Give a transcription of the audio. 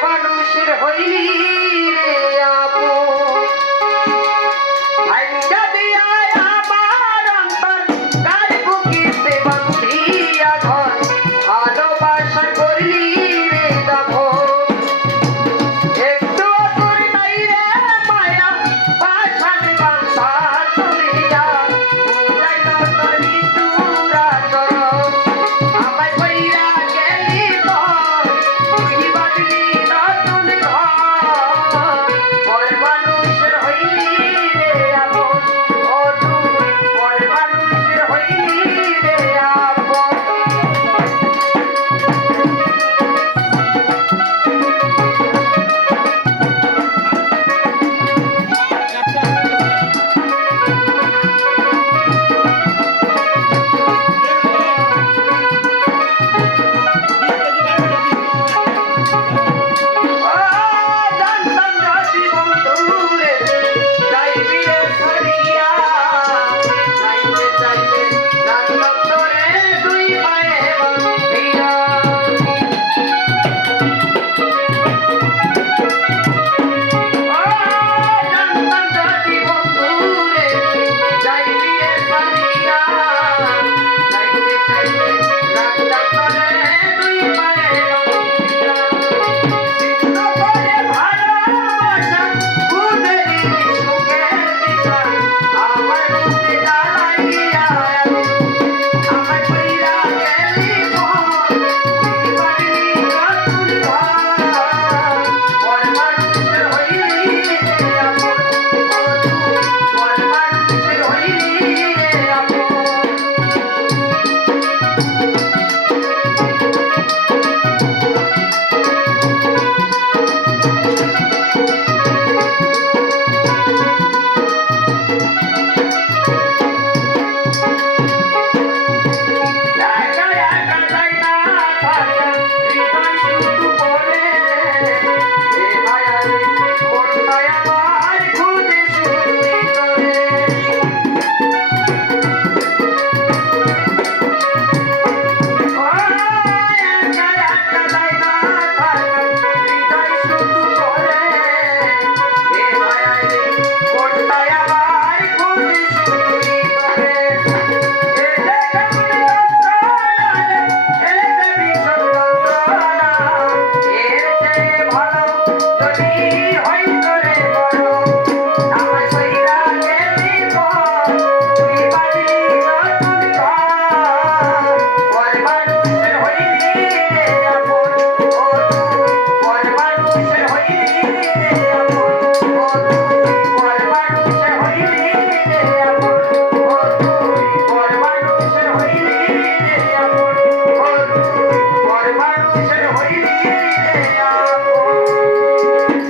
মানুষের হইলি রে আপন ভাঙ্গা দিয়া আমার অন্তর কার বুকিতে বাঁধিয়া ঘর ভালোবাসা করলি রে দাফন একটু তোর নাই রে মায়া বাসান বান্ধা তুলিয়া বুঝাই না তোর মৃত্যুরা চর আমায় কইরা গেলি তোর তুই বাঁধলি নতুন ঘর পর মানুষের হইলি রে আপন ও তুই পর মানুষের হইলি রে আপন ভালো